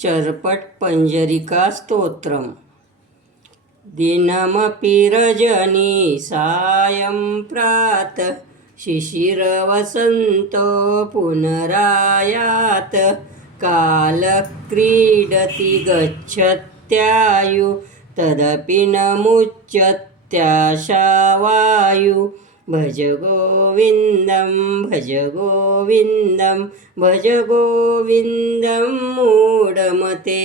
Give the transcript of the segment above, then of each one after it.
चर्पटपञ्जरिका स्तोत्रम्। दिनमपि रजनी सायं प्रातः शिशिरवसन्तो पुनरायात। कालक्रीडति गच्छत्यायु तदपि न मुच्यत्याशावायु। भज गोविन्दं भज गोविन्दं भज गोविन्दं मूढमते।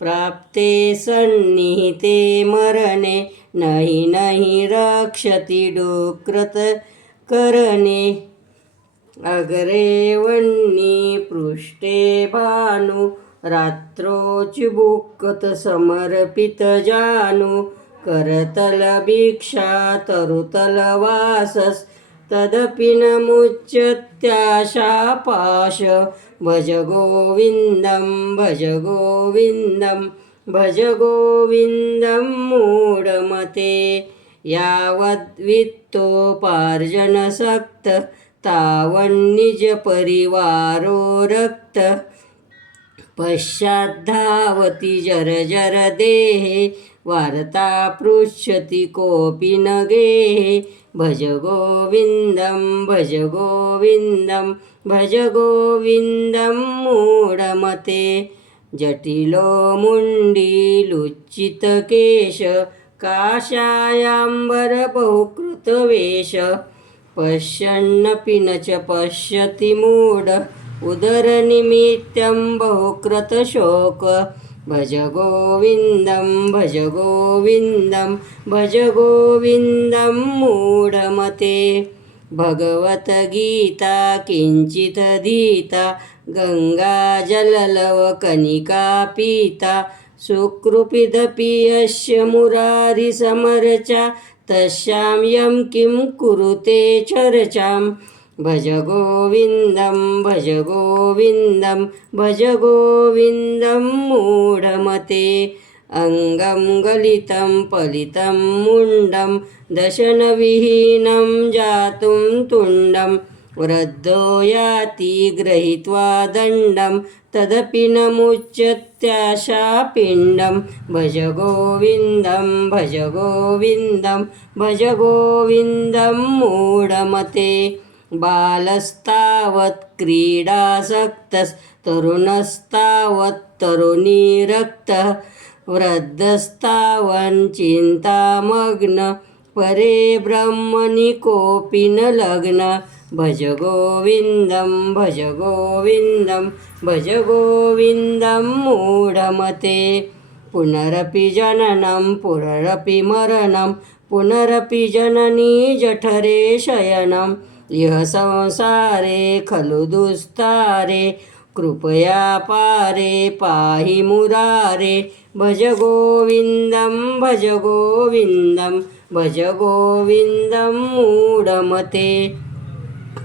प्राप्ते सन्निहिते मरणे नहि नहि रक्षति डुकृतकरणे। अग्रे वह्नि पृष्ठे भानु रात्रौ चिबुकत समर्पितजानु। करतलभिक्षा तरुतलवासस्तदपि न मुच्यत्याशापाश। भज गोविन्दं भज गोविन्दं भज गोविन्दं मूढमते। यावद्वित्तोपार्जनसक्त तावन्निजपरिवारो रक्त। पश्चाद्धावति जर्जर देहे वार्ता पृच्छति कोऽपि न गेहे। भज गोविन्दं भज गोविन्दं भज गोविन्दं मूढमते। जटिलो मुण्डीलुच्चितकेश काषायाम्बर बहुकृतवेष। पश्यन्नपि न च पश्यति मूढ उदरनिमित्तं बहुकृतशोक। भज गोविन्दं भज गोविन्दं भज गोविन्दं मूढमते। भगवद्गीता किञ्चिदधीता गङ्गाजललवकणिका पीता। सुकृपिदपि यस्य मुरारिसमरचा तस्यां यं किं कुरुते चर्चां। भज गोविन्दं भज गोविन्दं भज गोविन्दं मूढमते। अङ्गं गलितं पलितं मुण्डं दशनविहीनं जातुं तुण्डं। वृद्धो याति गृहीत्वा दण्डं तदपि न मुच्यत्याशापिण्डं। भज गोविन्दं भज गोविन्दं भज गोविन्दं मूढमते। बालस्तावत् क्रीडासक्तस्तरुणस्तावत् तरुणीरक्तः। वृद्धस्तावन् चिन्तामग्न परे ब्रह्मणि कोऽपि न लग्न। भज गोविन्दं भज गोविन्दं भज गोविन्दं मूढमते। पुनरपि जननं पुनरपि मरणं पुनरपि जननी जठरे शयनम्। इह संसारे खलु दुस्तारे कृपया पारे पाहि मुरारे। भज गोविन्दं भज गोविन्दं भज गोविन्दं मूढमते।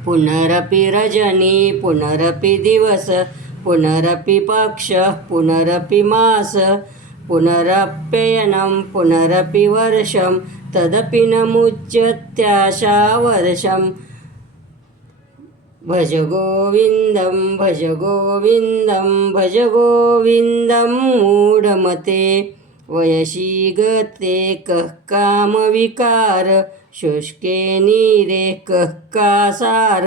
पुनरपि रजनी पुनरपि दिवस पुनरपि पक्षः पुनरपि मास। पुनरप्ययनं पुनरपि वर्षं तदपि न मुच्यत्याशावर्षम्। भज गोविन्दं भज गोविन्दं भज गोविन्दं मूढमते। वयसि गते कः कामविकार शुष्के नीरे कः कासार।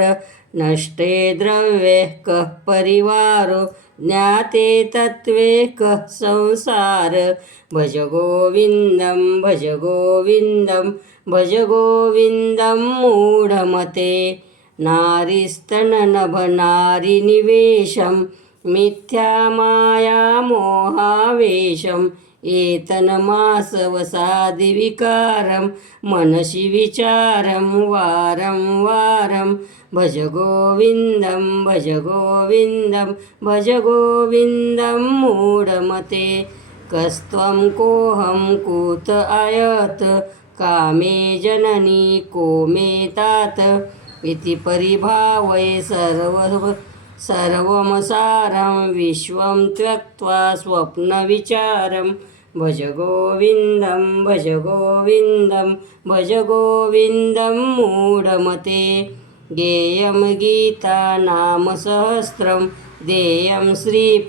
नष्टे द्रव्ये कः परिवारो ज्ञाते तत्त्वे कः संसार। भज गोविन्दं भज गोविन्दं भज गोविन्दं मूढमते। नारीस्तननभनारिनिवेशं मिथ्यामायामोहावेशम्। एतन्मासवसादिविकारं मनसि विचारं वारं वारं। भज गोविन्दं भज गोविन्दं भज गोविन्दं मूढमते। कस्त्वं कोऽहं कुत आयत कामे जननी को मे तात। इति परिभावये सर्वमसारं विश्वं त्यक्त्वा स्वप्नविचारं। भज गोविन्दं भज गोविन्दं भज गोविन्दं मूढमते। गेयं गीता नाम सहस्रं देयं श्रीपतिरूपमजसम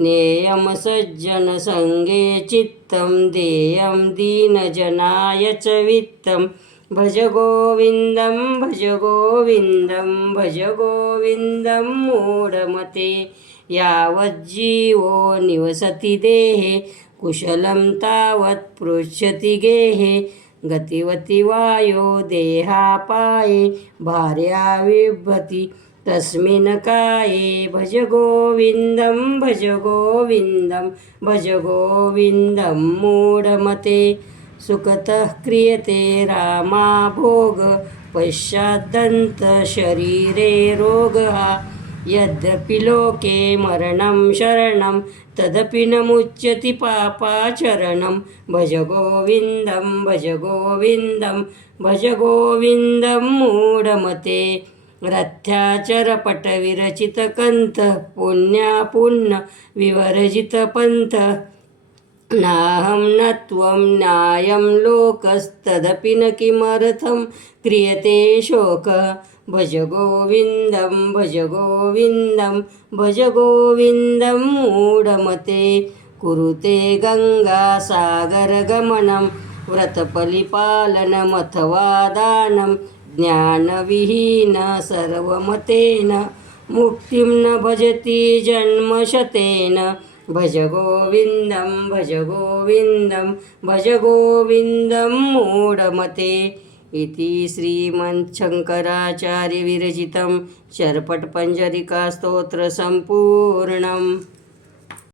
नेयं सज्जनसङ्गे चित्तं देयं दीनजनाय च वित्तं भज गोविन्दं भज गोविन्दं भज गोविन्दं मूढमते यावज्जीवो निवसति देहे कुशलं तावत् पृच्छति गेहे गतिवति वायो देहापाये भार्या बिभ्रति तस्मिन् काये भज गोविन्दं भज गोविन्दं भज गोविन्दं मूढमते सुखतः क्रियते रामाभोग पश्चादन्तशरीरे रोगः यद्यपि लोके मरणं शरणं तदपि न मुच्यति पापाचरणं भज गोविन्दं भज गोविन्दं भज गोविन्दं मूढमते रथ्याचरपटविरचितकन्थ पुण्यापुण्य विवर्जितपन्थ नाहं न त्वं नायं लोकस्तदपि न किमर्थं क्रियते शोकः भज गोविन्दं भज गोविन्दं भज गोविन्दं मूढमते कुरुते गङ्गासागरगमनं व्रतपलिपालनमथवा दानं ज्ञानविहीन सर्वमतेन मुक्तिं न भजति जन्मशतेन भज गोविन्दं भज गोविन्दं भज गोविन्दं मूढमते इति श्रीमच्छङ्कराचार्यविरचितं शर्पटपञ्जरिकास्तोत्रसम्पूर्णम्।